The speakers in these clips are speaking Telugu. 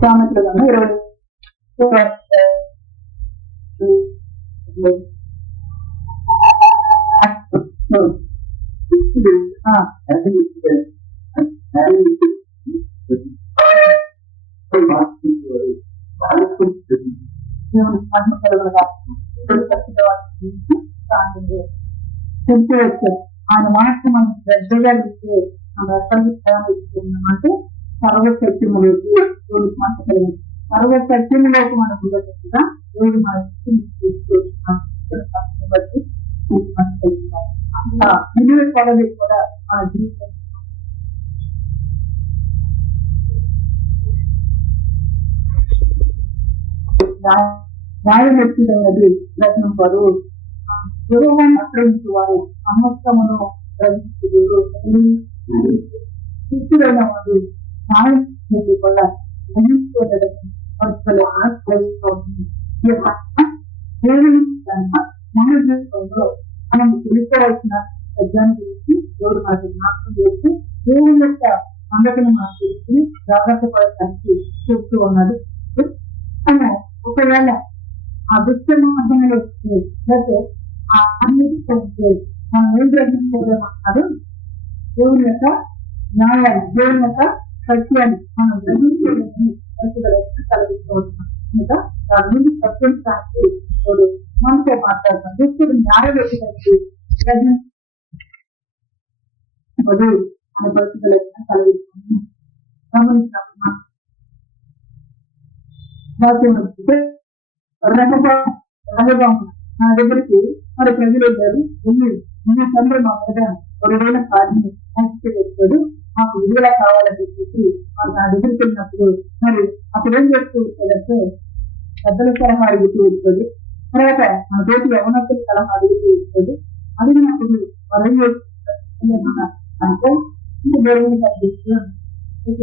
సామెతలు 20 ఆయన మనసు మనం శ్రద్ధగా ఇస్తే మన అంటే సర్వసత్యములోకి మనసు కలిగింది. సర్వసత్యములోకి మనం ఉండేటట్టుగా దేవుడు మనకి బట్టి అంత విలువ కొలది కూడా మన జీవితం న్యాయవ్యక్తుడైనది ప్రశ్న పరు ఎవరైనా ఆశ్రయించు వారు సమస్తమును గ్రహించుడు శిష్యుడైన వారు న్యాయం కూడా గ్రహించుకోవడం మన జీవితంలో మనం తెలుసుకోవాల్సిన సత్యాన్ని గురించి దేవుడు మనకు జ్ఞాపకం చేసి దేవుని యొక్క సంగతిని మనం తెలుసుకుని జాగ్రత్త పడటానికి చెప్తూ ఉన్నాడు. ఒకవేళ ఆ దుష్ట మార్గంలో లేకపోతే ఆ అన్నిటి కలిగితే మనం ఏం గ్రహించలేమన్నారు? దేవుని యొక్క న్యాయాన్ని, దేవుని యొక్క సత్యాన్ని మనం గ్రహించలేమని కలిగిస్తున్నాం. కనుక దాని నుండి తప్పించడానికి దేవుడు మనతో మాట్లాడతాం. దుష్టుడు న్యాయవేదికకి గ్రహించబడి అనే పరిస్థితులను కలిగిస్తుంది. గమనించినప్పుడు నా దగ్గరికి మరి ప్రజలు వచ్చారు. నిన్న తండ్రి మా మీద 10,000 కార్డుని వేస్తాడు, మాకు విడుదల కావాలని చెప్పేసి వాళ్ళు నా దగ్గరికి వెళ్ళినప్పుడు మరి అప్పుడు ఏం చేస్తూ వచ్చాడంటే పెద్దల సలహా అడుగుతూ వచ్చాడు. తర్వాత మన తోటి యవనస్తుల సలహా అడుగుతూ వచ్చాడు. అడిగినప్పుడు వాళ్ళు ఏం చేస్తున్నారు అంటే ఇంకా దేవుని కనిపిస్తుంది.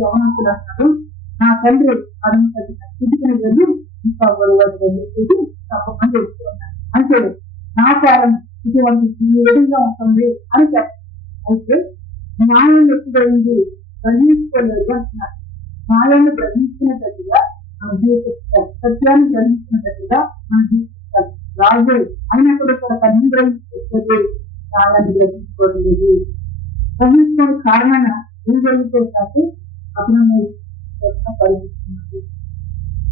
యవనస్తులు అన్నారు, నా తండ్రి అడిగిన స్థితిని వెళ్ళి ఇంకా చెప్పేసి తప్పకుండా చెప్తూ ఉన్నారు. అంటే నా కాలం ఇటువంటి ఈ విధంగా ఉంటుంది అని చెప్పారు. అయితే న్యాయం ఎప్పుడైంది గ్రహించుకోలేదు అంటున్నారు. న్యాయాన్ని గ్రహించినట్టుగా మన జీవితం, సత్యాన్ని గ్రహించినట్టుగా మన జీవితం రాజు అయినప్పుడు కూడా కన్ను గ్రహించుకోలేదు, న్యాయాన్ని గ్రహించుకోలేదు. గ్రహించుకోవడం కారణంగా ఏం జరుగుతే కాదు అభినందన పరిస్థితి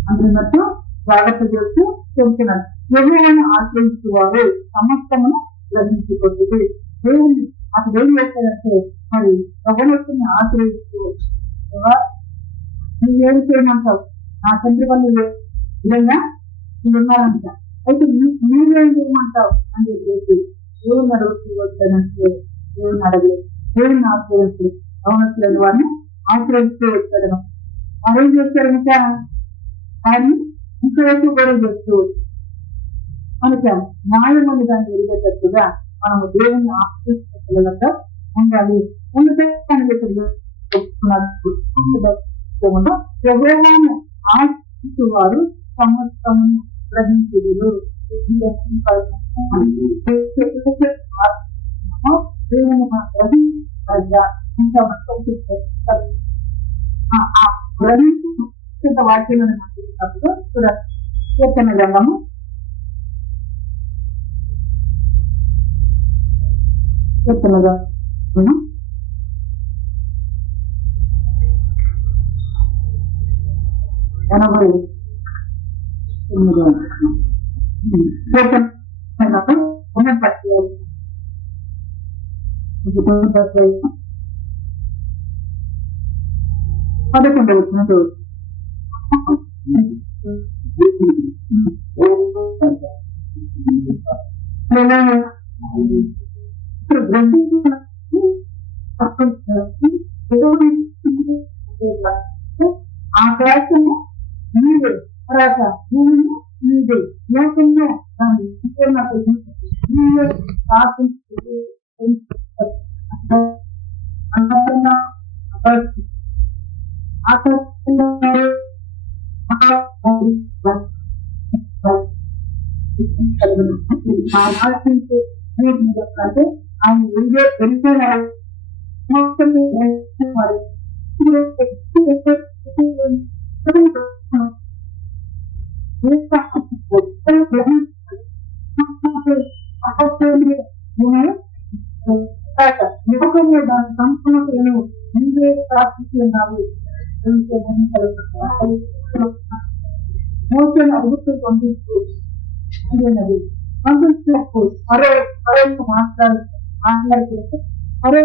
అందులో మొత్తం జాగ్రత్త చేస్తూ చెబుతున్నారు. ఎవరైనా ఆశ్రయించు వారు సమస్తమును గ్రహించుకోలేదు. దేవుని అసలు ఏం చేస్తారంటే మరి యవనస్తుని ఆశ్రయిస్తూ నువ్వేం చేయమంటావు, నా తండ్రి వాళ్ళు విధంగా ఉన్నారంట, అయితే మీరేం చేయమంటావు అని చెప్పేసి దేవుని అడుగుతూ వచ్చానంటే దేవుని అడగలేదు. దేవుని ఆశ్రయిస్తూ యవనస్తులైన వారిని ఆశ్రయిస్తూ వచ్చాడు. మరేం చేస్తారు ఇంకా ఆయన ఇంకవైపు కూడా చేస్తూ కనుక న్యాయం అనే దాన్ని ఎరిగేటట్టుగా మనము దేవుని ఆశ్రయించగలగా ఉండాలి. ప్రభువును ఆశ్రయించు వారు సమస్తమును గ్రహించుదురు. దేవుని గ్రహించు వాక్యాలను చూసినప్పుడు కీర్తన గ్రంథము 80 11 వచ్చినట్టు ఆకాశము నీవే, తర్వాత భూమి నీవే, లోకంలో దాన్ని నీవే అంటే ఆయన సంపూర్ణతను ముందే ప్రార్థిస్తున్నావు. మోసను అడుగుతూ పంపిస్తూ పంపించినప్పు మరో మాట్లాడుతూ మరో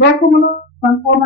లోకములో సంపూర్ణ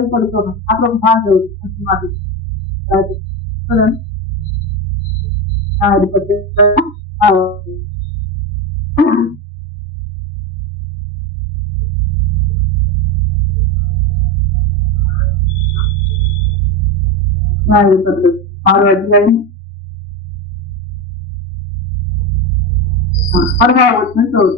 భయపడుతున్నా అట్లా ఒక బాధ ఆరు అధ్యాయం 16వ వచనం చదువు.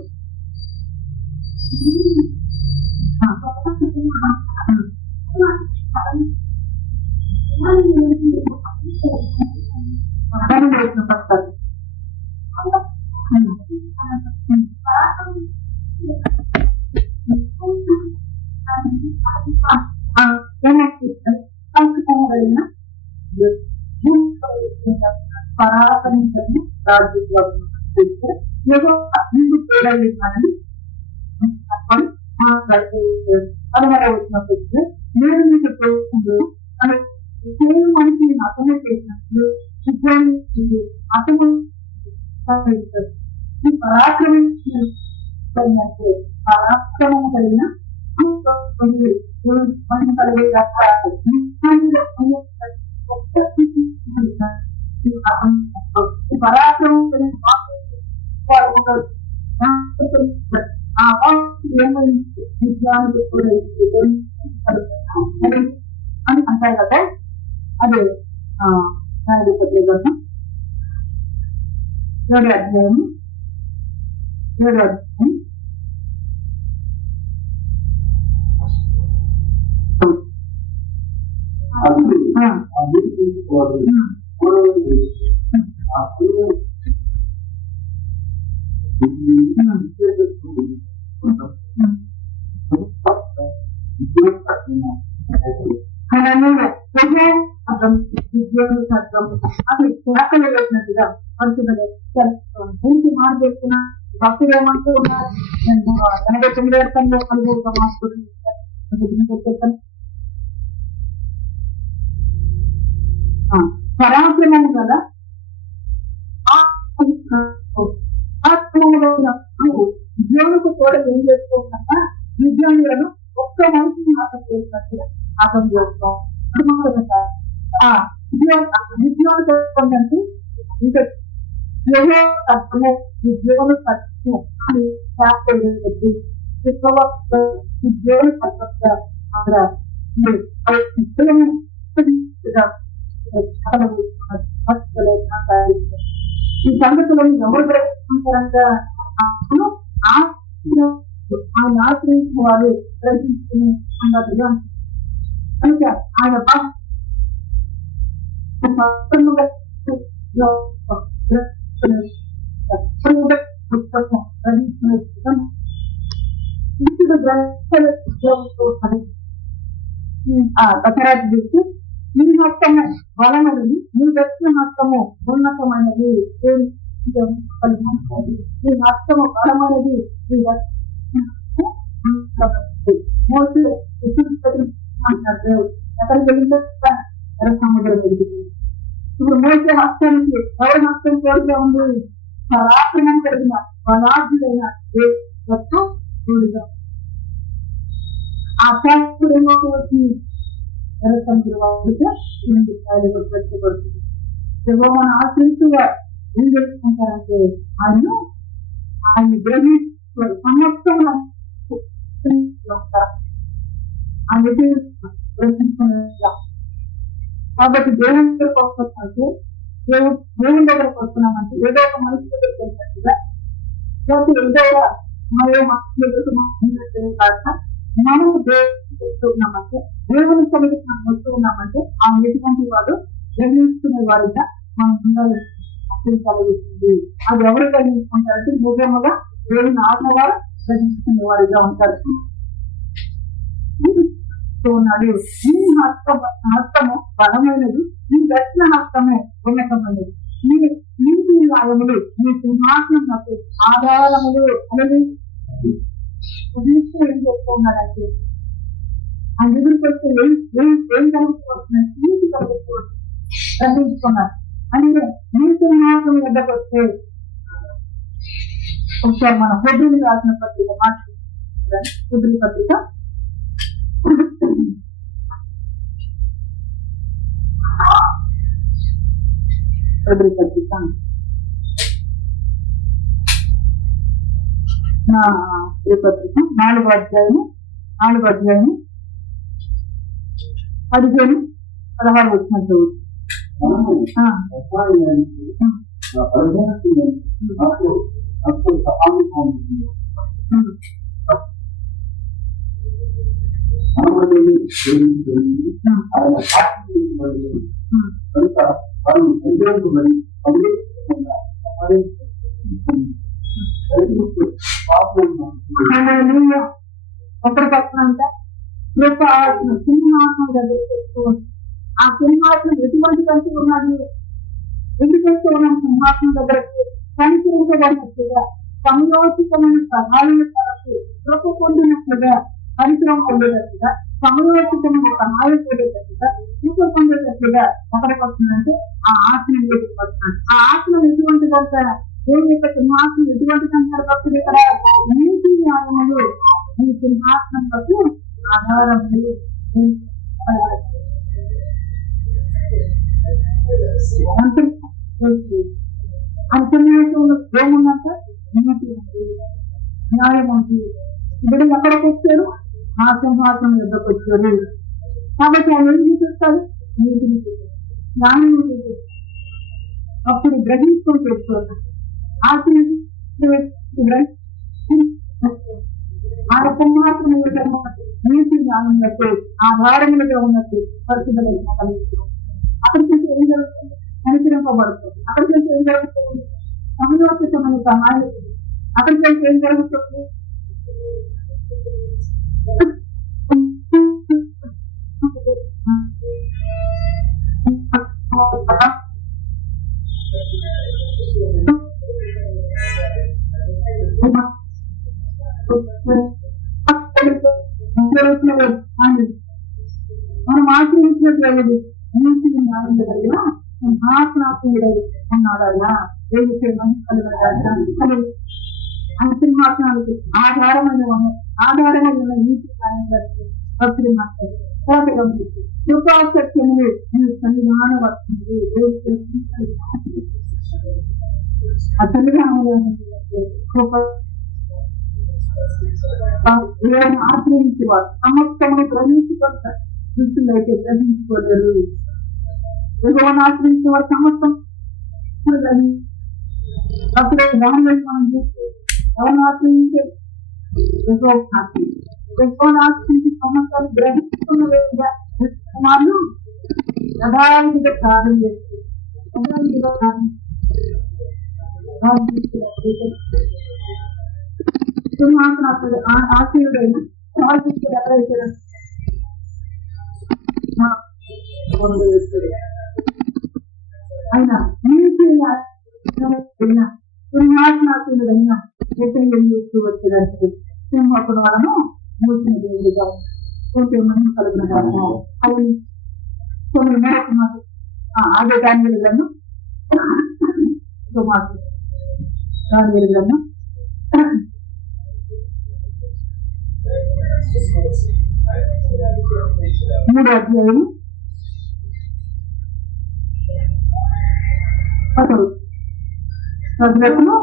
పరాకరించని రాజ్యంలో వచ్చినప్పుడు నేను మీకు తెలుసు మనిషి అతనే చేసినప్పుడు అతను పరాక్రమం కలిగిన పరాక్రమం అని అంటారు కదా. అదే 7వ అధ్యాయం 7వ అధ్యాయం అది శాఖలు వేసినట్టుగా మార్చేస్తున్నా భక్తులు ఏమంటూ ఉన్నారు. 89 ఏళ్ళలో అనుభవం మార్చుకుంటాను పరాక్రమము కదా ఉద్యోగులకు కూడా ఏం చేసుకోకుండా ఉద్యోగులను ఒక్క మనిషిని ఆటం చేసినట్టుగా ఆటం చేస్తాం. ఉద్యోగులు ఉద్యోగులు సత్యం ఈ సంగతులను ఎవరు గ్రహించారంటే ఆయన ఆశ్రయించిన వారు గ్రహించుకుని అన్నట్టుగా కనుక ఆయన మీ హస్తము బలమైనది, మీ దక్షిణ హస్తము ఉన్నతమైనది. మీ హస్తము బలమైనది, మీ అంటారు. ఎక్కడికి వెళ్ళిందో సముద్రం ఎదుగుతుంది. ఇప్పుడు మోసే హస్తానికి ఎవరి హస్తం కోరిక ఉంది? పరాక్రమం కలిగిన బలాఢ్యుడైన ఆ శాస్త్రం వచ్చి వాడికి 2 రూపాయలు పెట్టబడుతుంది. మనం ఆశ్రయించేవారు ఏం చేసుకుంటారంటే ఆయన గ్రహిస్తారు సమస్తం కాబట్టి దేవుని దగ్గరకు వస్తున్నామంటే దేవుని దగ్గరకు వస్తున్నామంటే ఏదో ఒక మనిషి దగ్గరికి వెళ్ళినట్టుగా ఏదో కాక మనం దేవుడు ఉన్నామంటే దేవుని సన్నిధికి మనం వస్తూ ఉన్నామంటే ఆ ఎటువంటి వాడు గ్రహించుకునే వారిగా మనం ఉండాలి కలిగిస్తుంది. అది ఎవరు గ్రహించుకుంటారంటే నిజముగా దేవుని ఆత్మవారు గ్రహించుకునే వారిగా ఉంటారు. ఉన్నాడు ఈ హస్తము బలమైనది, ఈ దక్షిణ హస్తము ఉన్నతమైనది, ఈ నీతి న్యాయములు మీ సింహాసనకు ఆధారములు అనేది ఏం చెప్తున్నాడంటే ఆ ఎదురుకొస్తే ఏం కలుగుతున్నారు నీతి కలుగుతున్నారు గ్రహించుకున్నారు. అంటే మీ సింహాసనం వద్దకు వస్తే ఒకసారి మన హెబ్రీలు రాసిన పత్రిక హెబ్రీ పత్రిక హెబ్రీ పత్రిక 4వ అధ్యాయము 15-16 వచ్చినట్టు ఎక్కడికి వస్తున్నంటే సింహాసనం దగ్గరికి ఆ సింహాసనం ఎటువంటి కంచి ఉన్నది, ఎందుకంటే ఉన్నాం సింహాసనం దగ్గరికి కనికరించబడినట్లుగా సమయోచితమైన సహాయం కొరకు కృప పొందినట్లుగా పరిశ్రమ పొందేటట్టుగా సమయోచితమైన సహాయం పొందేటట్టుగా కృప పొందేటట్టుగా ఎక్కడికి వస్తుందంటే ఆ ఆసనం దగ్గరికి వస్తున్నాడు. ఆ ఆసనం ఎటువంటిదంటే దేవుని యొక్క సింహాసనం ఎటువంటి అంటారు భక్తులు ఇక్కడ నీతి న్యాయములు ఈ సింహాసనం బట్టి ఆధారములు అంతర్యాసంలో ఏమున్నంత నీతి న్యాయం ఉంది. ఇప్పుడు ఎక్కడికి వచ్చారు ఆ సింహాసనం ఎద్దకు వచ్చారు. కాబట్టి ఆయన ఏం చూపిస్తారు, నీతిని చూపిస్తారు, న్యాయం చూపిస్తారు. అప్పుడు గ్రహించుకొని చేస్తారు. ఆ సింహాసనం నీతి జ్ఞానం బట్టి ఆధారములుగా ఉన్నట్టు పరిస్థితులు కలిగిస్తుంది. అక్కడికి నుంచి ఏం జరుగుతుంది, అనుసరింపబడుతుంది. అక్కడికి నుంచి ఏం జరుగుతుంది, సమయోచితమైన సహాయం. అక్కడికి నుంచి ఏం జరుగుతుంది, మనం ఆశ్రయించినట్లేదు నీతిని న్యాయం కలిగిన సింహాసనాత్ముడై ఉన్నాడయ్యా. దేవుడికి మహిమ కలుగును. ఆ సింహాసనానికి ఆధారమైన నీతి న్యాయం కలిగి భక్తులు మాట్లాడి కృపాసత్యములు నీ సన్నిధానం వస్తుంది. ఆ సన్నిధానంలో కృప ఆశ్రయించేవారు సమస్తమును గ్రహించుకుంటారు. దృష్టిలోకి గ్రహించుకోలేరు. ఎవరిని ఆశ్రయించేవారు సమస్తం అప్పుడు దాని మనం చూస్తే ఎవరిని ఆశ్రయించే ఎక్కువని ఆశ్రయించి సమస్యలు గ్రహించుకున్న విధంగా వాళ్ళు యథావిధిగా ప్రార్థన చేస్తే సింహాసనాథుడు ఆశయుడైన ఎవరైతే ఆయన నీతి సింహాసనాథుడైన ఎక్కడ చేస్తూ వచ్చేదానికి సింహాసన వలన మూసిన దేవుడుగా కొంచెం మహిమ కలిగిన అది కొన్ని మేరకు మాకు ఆగే దానిలను మాకు దానిలను 3వ అధ్యాయం 10. ప్రజలను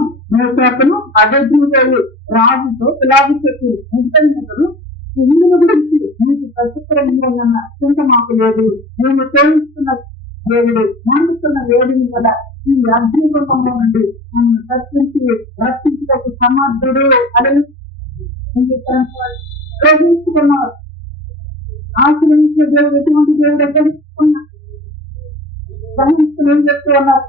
మేకను అభివృద్ధి రాజుతో పిలాది చెప్పి ముద్దలు ఇందుల గురించి మీకు ప్రత్యుత్తరం అత్యంత మాకు లేదు. మేము సేవిస్తున్న దేవుడు మండుతున్న వేడిని కదా ఈ అగ్నిగుండంలో నుండి నన్ను రక్షించి రక్షించడానికి సమర్థుడు అని గ్రహించుకున్నారు. ఆశ్రయించే దేవుడు ఎటువంటి దేవుడు గ్రహించుకున్నారు. గ్రహించుకుని ఏం చెప్తూ ఉన్నారు?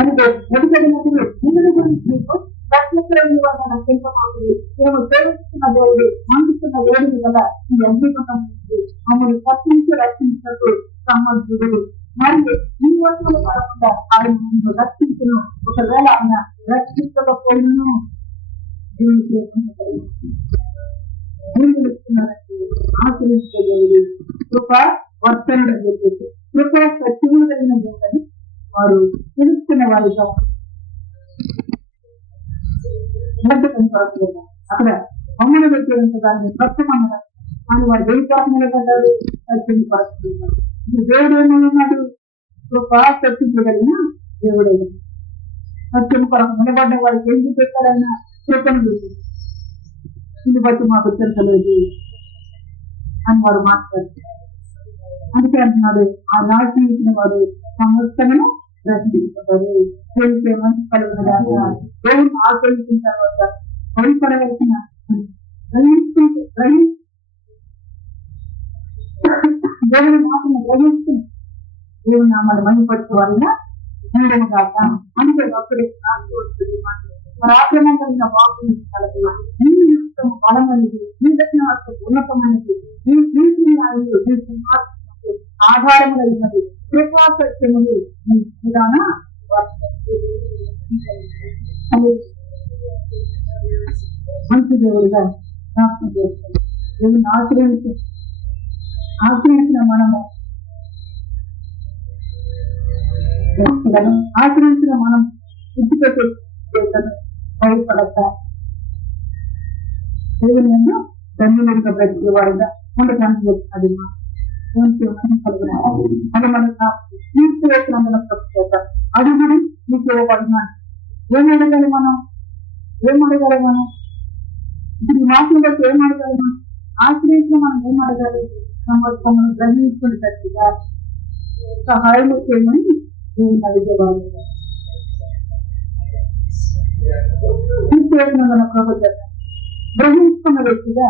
అంటే ఎదుగుతున్నప్పుడు ఇందుల గురించి మీకు మేము సేవిస్తున్న దేవుడు మండుతున్న వేడిని కదా ఈ అగ్నిగుండం నుండి మమ్మల్ని తప్పించి రక్షించినట్టు సమర్థుడు. మరియు ఈ వర్షాలు కాకుండా ఆయన మమ్మల్ని రక్షించను. ఒకవేళ ఆయన రక్షించకపోయినను ఆశ్రయించే దేవుడు కృప వర్తనుడు చెప్పేసి కృప సత్యము కలిగిన దేవుడని వారు తెలుసుకున్న వారిగా అక్కడ బొమ్మను పెట్టేంత దాన్ని స్వచ్ఛమన్నారు. అని వారు దేశాత్మ నిలబడ్డారు. సత్యం పరుస్తున్నారు. దేవుడు ఏమన్నాడు? కృప సత్యించగలిగిన దేవుడైనా సత్యం కొరకు నిలబడ్డ వారికి ఏం చూపెట్టాలన్నా కృపను చూసి ఇది బట్టి మాకు తెలుసలేదు అని వారు మాట్లాడుతున్నారు. అందుకే అంటున్నాడు ఆ రాజకీయ వారు సమస్తను రక్షించుకుంటారు. దేవుడికి మంచి కలిగిన దేవుడిని ఆశ్రయించిన తర్వాత భయపడవలసిన దేవుని మాటను గ్రహిస్తుంది. దేవుని నామాన్ని మహిమపరిచే వారిగా ఉండడం కాక అందుకే భక్తుడికి పరాక్రమంగా వాకుని బలమైనది ఈ దక్షిణ ఉన్నతమైనది ఈ ప్రీతిని ఆధారములైనది కృపా సత్యములు విధాన మంచి దేవుడిగా జ్ఞాపకం చేస్తుంది. దేవుని ఆశ్రయించిన మనము ఇంటిపెట్టే భయపడక దేవుని ధన్యులుగా బ్రతికే వారిగా ఉండటానికి చెప్తున్నది. అది మనకు అడుగుడు మీకు ఇవ్వబడినాడు. ఏం అడగాలి మనం? ఇప్పుడు ఈ మాటలు బట్టి ఏం అడగాలి? మనం ఆశ్రయించిన మనం ఏం అడగాలి? మమ్మల్ని గ్రహించుకునేటట్టుగా సహాయం చేయమని దేవుని అడిగేవాళ్ళు. గ్రహించుకున్న వ్యక్తిగా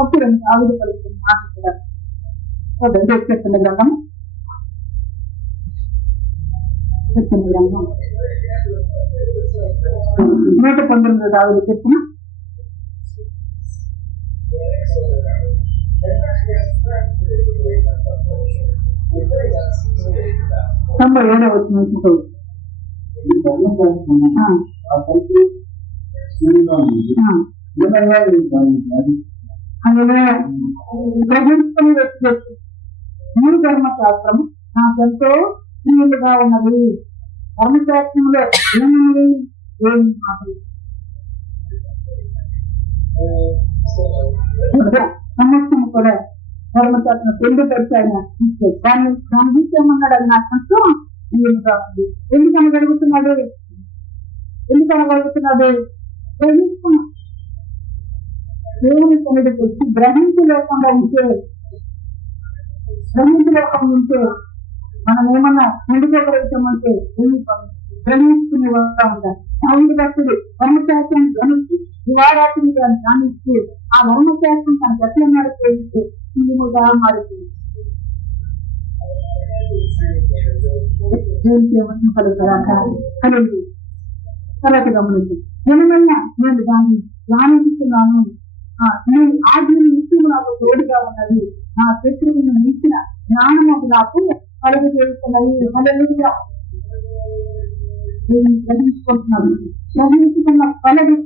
అప్పుడు ఆవిడపడుతుంది మాట్లాడారు. చెప్తున్న గ్రంథం 119 ఆవిడ చెప్పిన 97వ వచనం గ్రహించుకుని వ్యక్తి ఈ ధర్మశాస్త్రం నాకెంతో ప్రియులుగా ఉన్నది. ధర్మశాస్త్రంలో ఏమున్నది? ఏమి మాటలు సమస్తం కూడా ధర్మశాస్త్రం పెళ్లి ఆయన దాన్ని ఇచ్చేమన్నాడు. అది నాకు ఎంతో ప్రియులుగా ఉంది. ఎందుకు అనగలుగుతున్నాడు? గ్రహించుకున్నా దేవుని సన్నిధికి వచ్చి గ్రహించలేకుండా ఉంటే మనం ఏమన్నా ముందుకోగలుగుతామంటే ఏమి పని గ్రహించుకునే వాడుగా ఉంటారు. అవును భక్తుడు ధర్మశాస్త్రం గ్రహించి నివారాత్రి దాన్ని ధ్యానిస్తూ ఆ ధర్మశాస్త్రం తన గట్లన్నాడు ప్రేమిస్తే ఇందుగా మారుతుంది. తర్వాత గమనించి ఏమైనా నేను దాన్ని ధ్యానిస్తున్నాను. నీ ఆజ్ఞలు నిత్యము నాకు తోడుగా ఉన్నది. నా శత్రువును మించిన జ్ఞానము నాకు కలుగు చేస్తున్నది. గ్రహించుకుంటున్నాను. గ్రహించుకున్న కలదు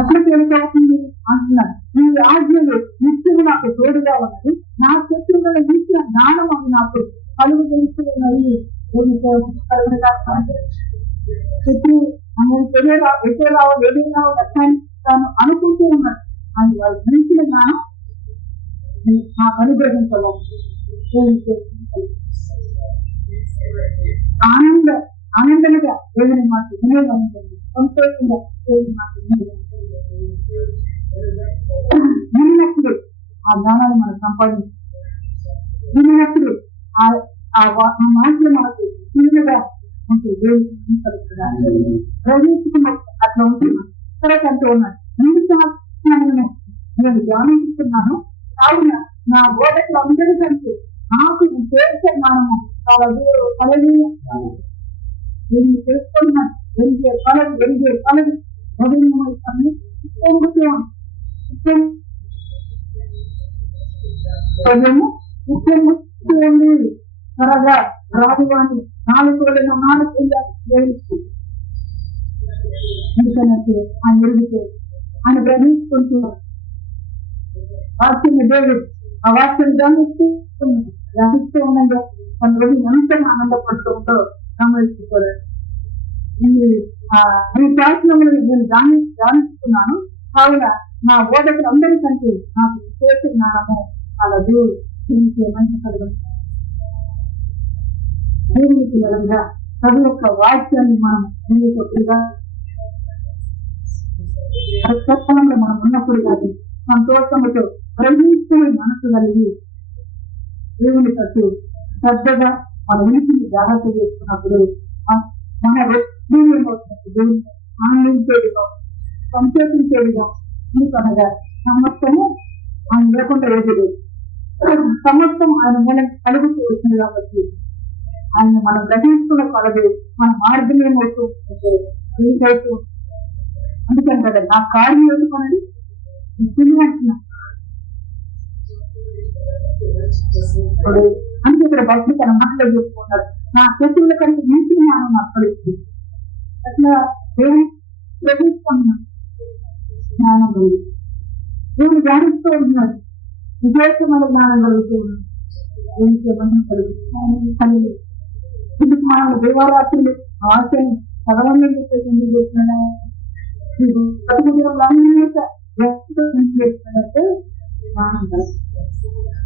ఎక్కడ తేలికవుతుంది అంటున్నాను. ఈ ఆజ్ఞలు నిత్యము నాకు తోడుగా ఉన్నది. నా శత్రువులను మించిన జ్ఞానం అవి నాకు కలుగు చేస్తున్నది. చెప్పి మనం ఎదురావో ఎదురావో లక్ష్యాన్ని తాను అనుకుంటూ ఉన్నాడు. అది వాళ్ళు మించిన జ్ఞానం నాకు అనుగ్రహించవాలి. ఆనందంగా దేవుని మాకు వినియోగించండి, సంతోషంగా దేవుని మాకు వినినప్పుడు ఆ జ్ఞానాన్ని మనం సంపాదించాలి. వినినప్పుడు ఆ మాటలు మనకు తీరుగా ఉంటే దేవుని గ్రహించుకున్నప్పుడు అట్లా ఉంటున్నాను. తర్వాత అంటూ ఉన్నాను, నేను ధ్యానిస్తున్నాను, కావున నా బోధకులు అందరికంటే నాకు విశేష జ్ఞానము కలదు. నేను తెలుసుకున్నాను, వెలిగే కలదు త్వరగా రాజువాణి 4 ఎందుకంటే ఆయన ఎరుగుతే ఆయన గ్రహించుకుంటున్నారు. వాక్యం దేవుడు ఆ వాక్యం గ్రహిస్తూ ఉండగా తన రోజు ఎంతగా ఆనందపడుతూ ఉంటో గమనించుకోలేదు. ఈ శాసనములు నేను ధ్యానిస్తున్నాను, కావున నా బోధకులు అందరికంటే నాకు విశేష జ్ఞానము అలా దేవుడు మంచి కలుగుతుంది. దేవుని పిల్లలుగా ప్రభు యొక్క వాక్యాన్ని మనం సత్సంగంలో మనం ఉన్నప్పుడు కానీ సంతోషంతో గ్రహించుకునే మనసు కలిగి దేవుని పట్టు శ్రద్ధగా మన ఉనికిని జాగ్రత్త చేసుకున్నప్పుడు మన దేవుని ఆనందించేదిగా సంతోషించేదిగా ఎందుకనగా సమస్తము ఆయన లేకుండా ఏది లేదు. సమస్తం ఆయన మూలం కలుగుతూ వచ్చింది కాబట్టి ఆయన మనం గ్రహించుకున్న కొలది మన మార్గం ఏమవుతూ ఏదైతూ. అందుకంటే నా కార్యం ఎందుకనండి అంటున్నా. అందుకే ఇక్కడ బయట తన మాటలు చెప్పుకున్నారు, నా శత్రువుల కంటే మించి జ్ఞానం నాకు కలుగుతుంది. అట్లా దేవుని గ్రహిస్తున్నా జ్ఞానం కలిగి దేవుని ధ్యానిస్తూ ఉంటున్నారు, విశేషమైన జ్ఞానం కలుగుతూ ఉన్నాడు. ఇందుకు మనం దేవారాత్రులు ఆశని చదవండి చెప్పేసి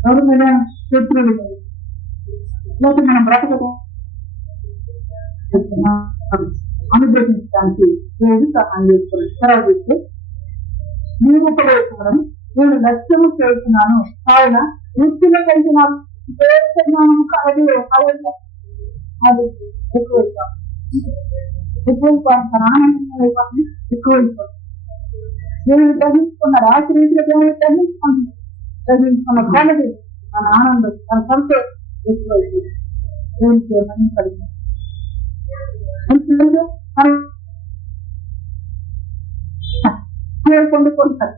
ఎవరి మీద శత్రువులు లేకపోతే మనం బ్రతకడం అనుగ్రహించడానికి దేవుడు సహాయం చేస్తున్నాడు. తర్వాత చూస్తే నేను ఉపయోగించడం నేను లక్ష్యము చేస్తున్నాను, కావున వృత్తిలో కలిసి నాకు జ్ఞానము కలదు అది ఎక్కువైపోతాను ఆనందంగా ఎక్కువైపోతాను. దేవుని గ్రహించుకున్నారు, ఆశ్రయించిన దేవుని గ్రహించుకున్న కలది మన ఆనందం తన సంతోషం ఎక్కువైపోయింది. దేవునికి ఏమని కలిగింది పొందుకుంటారు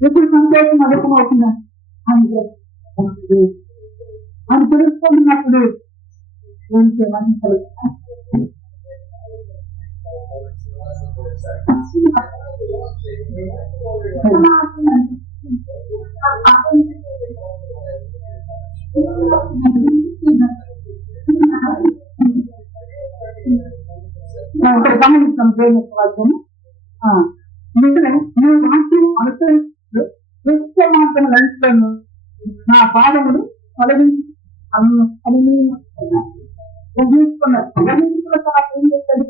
ఎప్పుడు సంతోషం అధికం అవుతుందని అని తెలుసుకుంటున్నప్పుడు గమనిస్తాం ప్రేమ వాక్యము నీ వాక్యం అనుసరించి మాత్రం నడుస్తాను, నా పాదములు తొలగించి గ్రహించుకున్నారు. గ్రహించుకున్న తర్వాత ఏం చేస్తాడు,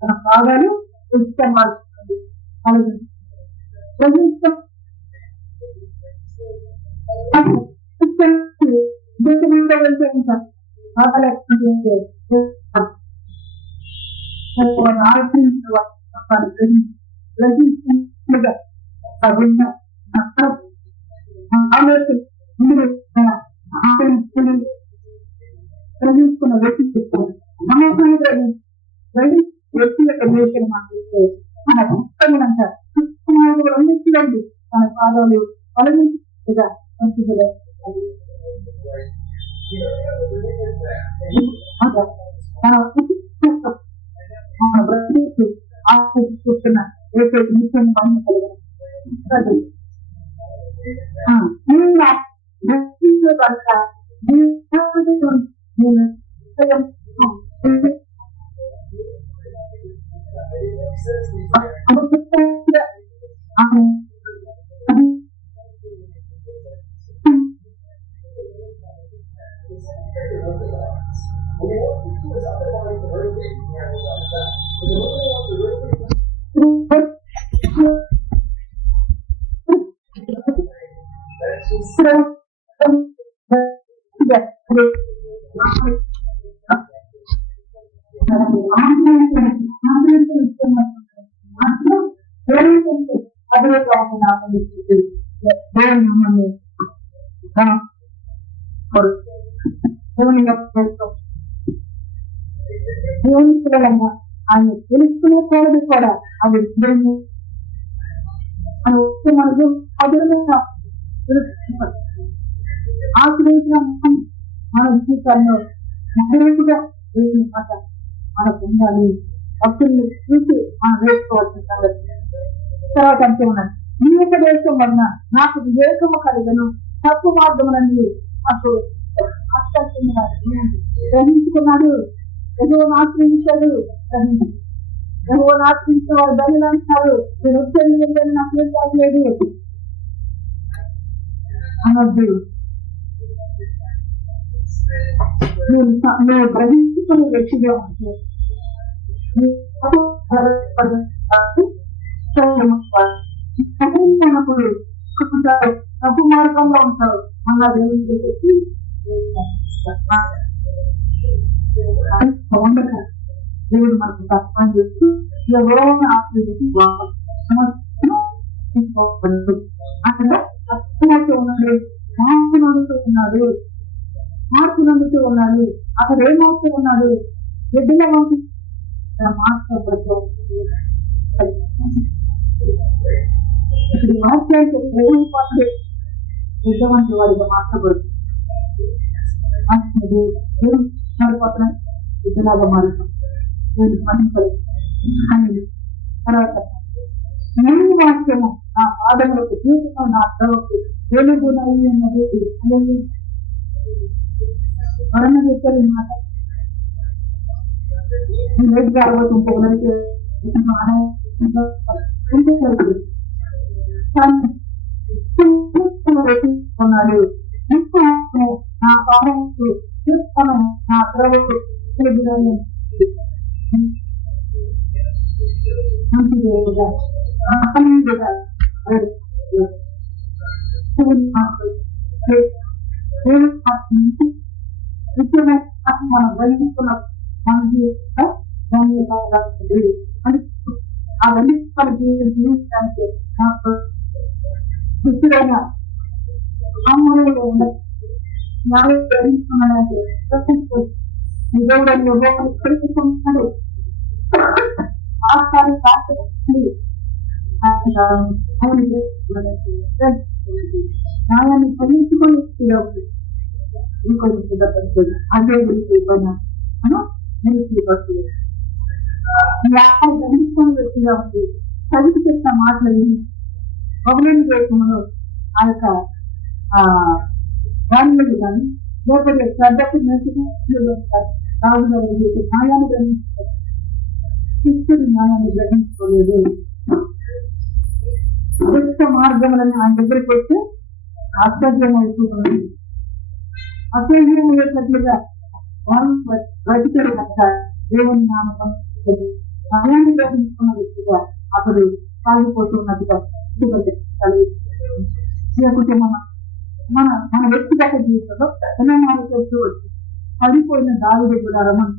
తన పాదాలు ఉచిత మార్చుతుంది గ్రహించుకున్న వ్యక్తి చెప్తారు వ్యక్తిగత మాకు మన పుస్తకం అంటారు. తన పాదాలు పలవించుగా మంచిగా తన బ్రతికి ఆశిస్తున్న ఏకైక నిత్యం పని కలిగిన ఆయన తెలుసుకునే కోరదు కూడా అది మనకు అదురుగా ఆశ్రయించిన మన జీవితాల్లో మరేగా మనకు ఉండాలి. భక్తుల్ని చూసి మనం వేసుకోవాల్సిన సంగతి. తర్వాత అంతే ఉన్నాను. ఈ యొక్క దేశం వలన నాకు వివేకము కలిగను, తప్పు మార్గమునందు నాకు గ్రహించుకున్నాడు. ఎవరో ఆశ్రయించాడు, ఎవరో ఆశ్రయించిన వారు ధనులు అంటారు. నేను వచ్చేది నాకు ఏం కావట్లేదు అనొద్దు. నువ్వు గ్రహించుకునే వ్యక్తిగా ఉంటే తప్పు మార్గంలో ఉంటావు. మళ్ళా దేవుడు మనకు తప్పని చేస్తూ ఎవరో ఆశ్రయించి అక్కడ అర్థమవుతూ ఉన్నాడు, మార్పు నందుతూ ఉన్నాడు. అక్కడ ఏమవుతూ ఉన్నాడు? బిడ్డల వంటి మార్చబడుతూ ఇప్పుడు వాక్యానికి బిడ్డ వంటి వాడిగా మార్చబడుతుంది. మారిపోతున్నాయి, బిడ్డలాగా మారుతాం. తర్వాత నేను వాక్యము నా పాదములకు జీవితం, నా ప్రభకు వెలుగునై ఉన్నది అనేది వరణ చెప్పారు. మాట లేట్ కాబోతుంటే ఎవరికి ఉన్నాడు. నా పాదములకు జీవితం, నా ప్రభకు వెలుగునై మనం గ్రహించుకున్న అవన్నీ జీవించడానికి సామాన్యంగా ఉండదు. గ్రహించుకున్నాడంటే నిజంగా న్యాయాన్ని ఫలించుకొని అదే గమనించుకొని వ్యక్తిగా ఉంది. చదివి చెప్తా మాటలు పౌరుని దేశంలో ఆ యొక్క రాణులు కానీ లేకపోతే శ్రద్ధకు రాజుగారు న్యాయాన్ని గ్రహించుకోలేదు. శిష్యుడు న్యాయాన్ని గ్రహించుకోలేదు. దుష్ట మార్గములను ఆయన దగ్గరికి వస్తే ఆశ్చర్యం అయిపోతుంది. అసహ్యం అయ్యేటట్లుగా వాళ్ళు బ్రతికలు కనుక దేవుని నామం న్యాయాన్ని గ్రహించుకున్న వ్యక్తిగా అతడు సాగిపోతున్నట్టుగా కుటుంబం మన మన వ్యక్తిగత జీవితంలో తెలంగాణ చేస్తూ వచ్చి పడిపోయిన దావిడి గుడారమని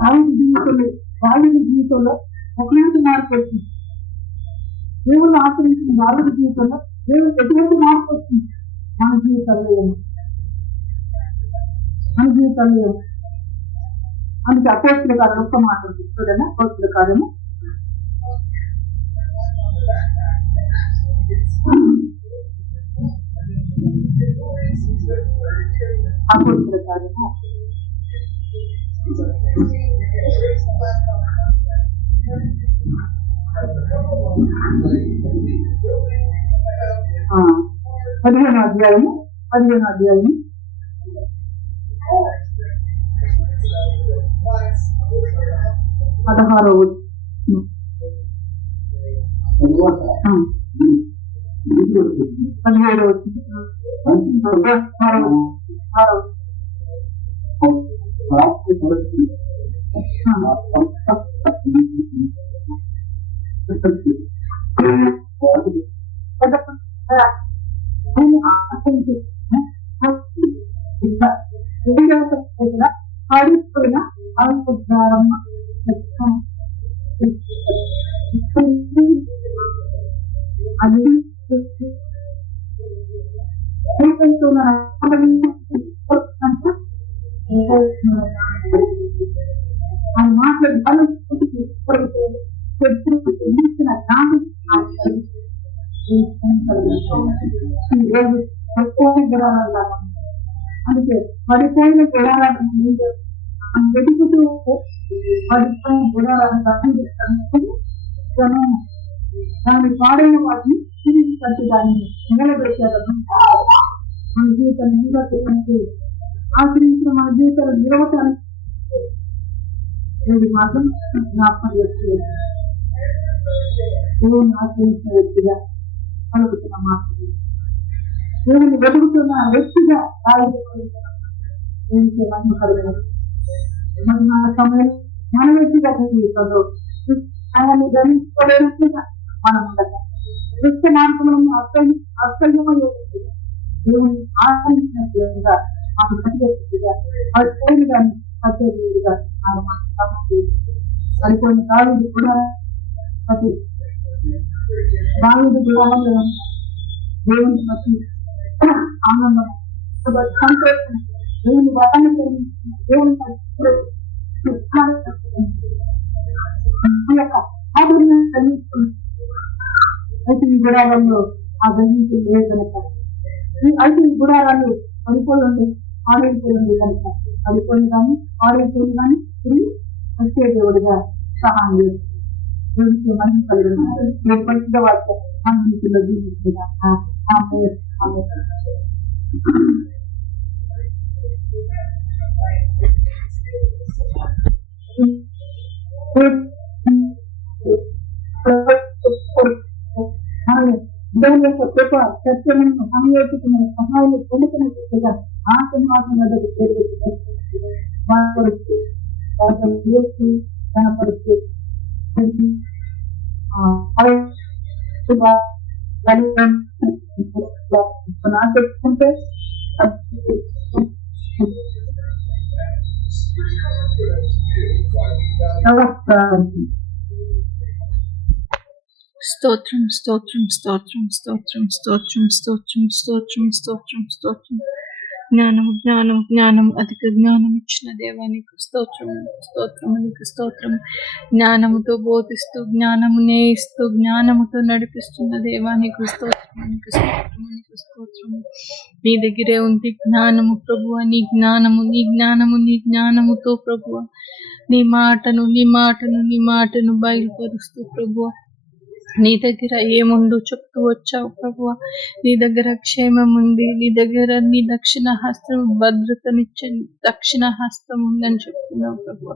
దావిడి జీవితంలో ఒకటి మార్పు వచ్చింది. దేవుడు ఆశ్రయించిన దావిడి జీవితంలో దేవుడు ఎటువంటి మార్పు వచ్చింది. మన జీవితాల్లో అందుకే అపోస్తుల కార్యం ఒక్క మాట చూడండి. అపోస్తుల కార్యము అపోస్తుల కార్యము 15వ అధ్యాయము 16వ వచనం. 17వ ఆడిపోయిన అది మాట్లాడి అందుకే పడిపోయిన గుడారాన్ని వెతుకుతూ పడిపోయిన గుడారాన్ని దాని పాడైన వాటిని తిరిగి కట్టి దాన్ని నిలబెట్టారు. మన జీవితాన్ని నిలబెట్టడానికి ఆశ్రయించిన మన జీవితాలు నిలవటానికి దేవుడి మాత్రం జ్ఞాపకం చేస్తుంది. దేవుడిని ఆశ్రయించిన వ్యక్తిగా పలుకుతున్న మాటలు, దేవుడిని వెతుకుతున్న వ్యక్తిగా మన సమయం మన వ్యక్తిగత జీవితంలో ఆయన్ని ధరించుకోలేనట్లుగా మనం ఉండగా దృష్ట మార్గంలో అసహ్యమయ్యే దేవుని ఆశ్రయించినట్లుగా మనం ప్రతిగా పడిపోయిన కానీ పద్ధతిగా పడిపోయిన దావీదు కూడా ప్రతి దావీదు గుడారంలో దేవుని ప్రతి ఆనందం సంతోషం దేవుని వరాన్ని దేవుని అయితే ఈ గుడారంలో ఆ గణించి కనుక అయితే ఈ గుడారాలు పడిపోయింది ఆడైపోయింది కనుక పడిపోయింది కానీ ఆడైపోయింది కానీ తిరిగి వచ్చే దేవుడిగా సహాయం చేస్తుంది. దేవుడికి మంచి కలిగిన పరిశుద్ధ వాక్యం మన జీవిస్తున్నా దేవుని యొక్క కృప సత్యమును సంయోజితమైన సహాయాలు పొందుతున్నట్టుగా ఆ సింహాసనం వద్దకు చేరుకొచ్చి కనపరుస్తూ నాకెట్టుకుంటే స్తోత్రం స్తోత్రం స్తోత్రం స్తోత్రం స్తోత్రం స్తోత్రం స్తోత్రం స్తోత్రం స్తోత్రం జ్ఞానము జ్ఞానము జ్ఞానం అధిక జ్ఞానం ఇచ్చిన దేవానికి స్తోత్రం స్తోత్రం నీకు స్తోత్రం. జ్ఞానముతో బోధిస్తూ జ్ఞానమునే ఇస్తూ జ్ఞానముతో నడిపిస్తున్న దేవానికి స్తోత్రం నీకు స్తోత్రం నీకు స్తోత్రము. నీ దగ్గరే ఉంది జ్ఞానము ప్రభువ, నీ జ్ఞానము నీ జ్ఞానము నీ జ్ఞానముతో ప్రభువ నీ మాటను నీ మాటను నీ మాటను బయలుపరుస్తూ ప్రభువ నీ దగ్గర ఏముందో చెప్తూ వచ్చావు ప్రభువ. నీ దగ్గర క్షేమం ఉంది, నీ దగ్గర నీ దక్షిణ హస్తం భద్రతనిచ్చే దక్షిణ హస్తం ఉందని చెప్తున్నావు ప్రభువ.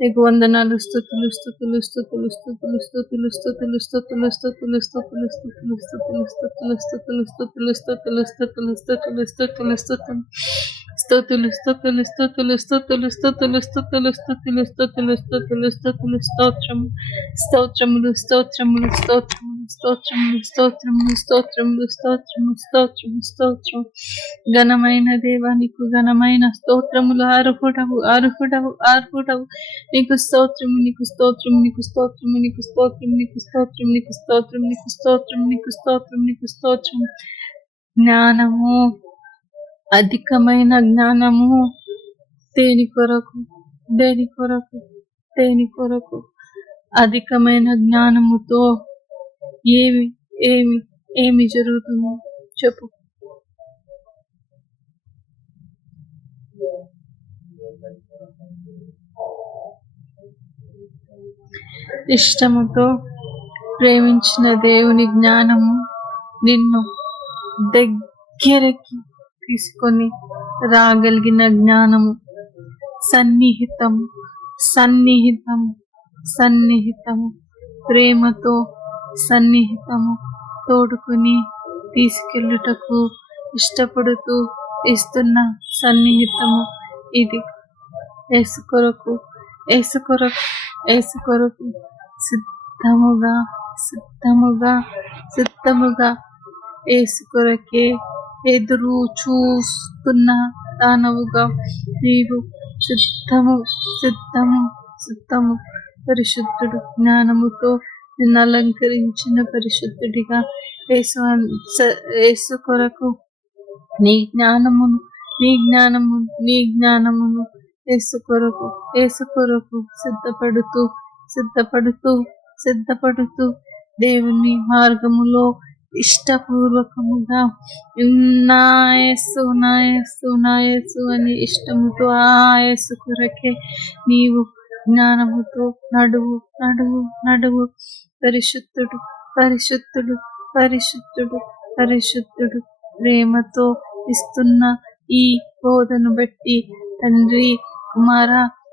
నీకు వందనాలు స్తుతులు స్తుతులు స్తుతులు స్తుతులు స్తుతులు స్తుతులు స్తుతులు స్తుతులు స్తుతులు స్తుతులు స్తుతులు స్తుతులు స్తోత్రము స్తోత్రము స్తోత్రము స్తోత్రము. ఘనమైన దేవానికి ఘనమైన స్తోత్రములు. అర్హుడవు అర్హుడవు అర్హుడవు. నీకు స్తోత్రము నీకు స్తోత్రము నీకు స్తోత్రము నీకు స్తోత్రము నీకు స్తోత్రము నీకు స్తోత్రము నీకు స్తోత్రము నీకు స్తోత్రము నీకు స్తోత్రము. జ్ఞానము అధికమైన జ్ఞానము దేని కొరకు దేని కొరకు దేని కొరకు అధికమైన జ్ఞానముతో ఏమి ఏమి ఏమి జరుగుతుందో చెప్పు. ఇష్టముతో ప్రేమించిన దేవుని జ్ఞానము నిన్ను దగ్గరికి తీసుకొని రాగలిగిన జ్ఞానము, సన్నిహితము సన్నిహితము సన్నిహితము ప్రేమతో సన్నిహితము తోడుకుని తీసుకెళ్ళుటకు ఇష్టపడుతూ ఇస్తున్న సన్నిహితము ఇది. యేసు కొరకు యేసు కొరకు యేసు కొరకు సిద్ధముగా సిద్ధముగా సిద్ధముగా యేసు కొరకే ఎదురు చూస్తున్న దానవుగా నీవు సిద్ధము సిద్ధము సిద్ధము. పరిశుద్ధుడు జ్ఞానముతో నిన్ను అలంకరించిన పరిశుద్ధుడిగా యేసు కొరకు నీ జ్ఞానమును నీ జ్ఞానమును నీ జ్ఞానమును యేసు కొరకు సిద్ధపడుతూ సిద్ధపడుతూ సిద్ధపడుతూ దేవుని మార్గములో ఇష్టపూర్వకముగా నా యేసు నా యేసు నా యేసు అని ఇష్టముతో ఆ యేసు కొరకే నీవు జ్ఞానముతో నడువు నడువు నడువు. పరిశుద్ధుడు పరిశుద్ధుడు పరిశుద్ధుడు పరిశుద్ధుడు ప్రేమతో ఇస్తున్న ఈ బోధను బట్టి తండ్రి, కుమార,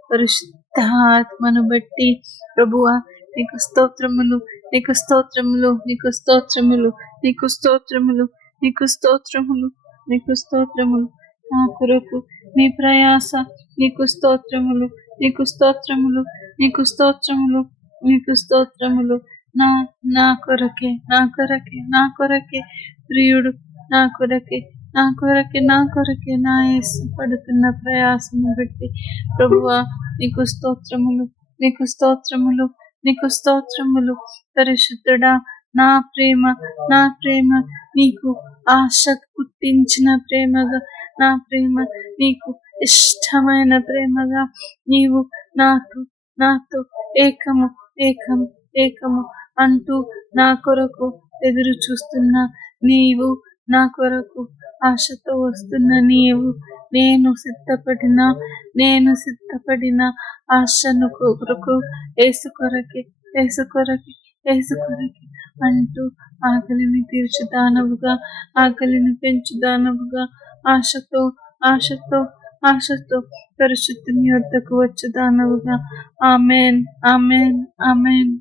పరిశుద్ధాత్మను బట్టి ప్రభువా నీకు స్తోత్రములు నీకు స్తోత్రములు నీకు స్తోత్రములు నీకు స్తోత్రములు నీకు స్తోత్రములు నీకు స్తోత్రములు. నా కొరకు నీ ప్రయాస నీకు స్తోత్రములు నీకు స్తోత్రములు నీకు స్తోత్రములు నీకు స్తోత్రములు. నా నా కొరకే నా కొరకే నా కొరకే ప్రియుడు నా కొరకే నా కొరకే నా కొరకే నా యేసు పడుతున్న ప్రయాసము బట్టి ప్రభువా నీకు స్తోత్రములు నీకు స్తోత్రములు నీకు స్తోత్రములు. పరిశుద్ధుడా నా ప్రేమ నా ప్రేమ నీకు ఆశ పుట్టించిన ప్రేమగా, నా ప్రేమ నీకు ఇష్టమైన ప్రేమగా నీవు నాతో నాతో ఏకము ఏకము ఏకము అంటూ నా కొరకు ఎదురు చూస్తున్న నీవు, నా కొరకు ఆశతో వస్తున్న నీవు, నేను సిద్ధపడిన ఆశను కొరకు యేసు కొరకే యేసు కొరకే యేసు కొరకే అంటూ ఆకలిని తీర్చుదానవుగా ఆకలిని పెంచుదానవుగా ఆశతో ఆశతో ఆశతో పరిశుద్ధుని వద్దకు వచ్చుదానవుగా. Amen amen amen.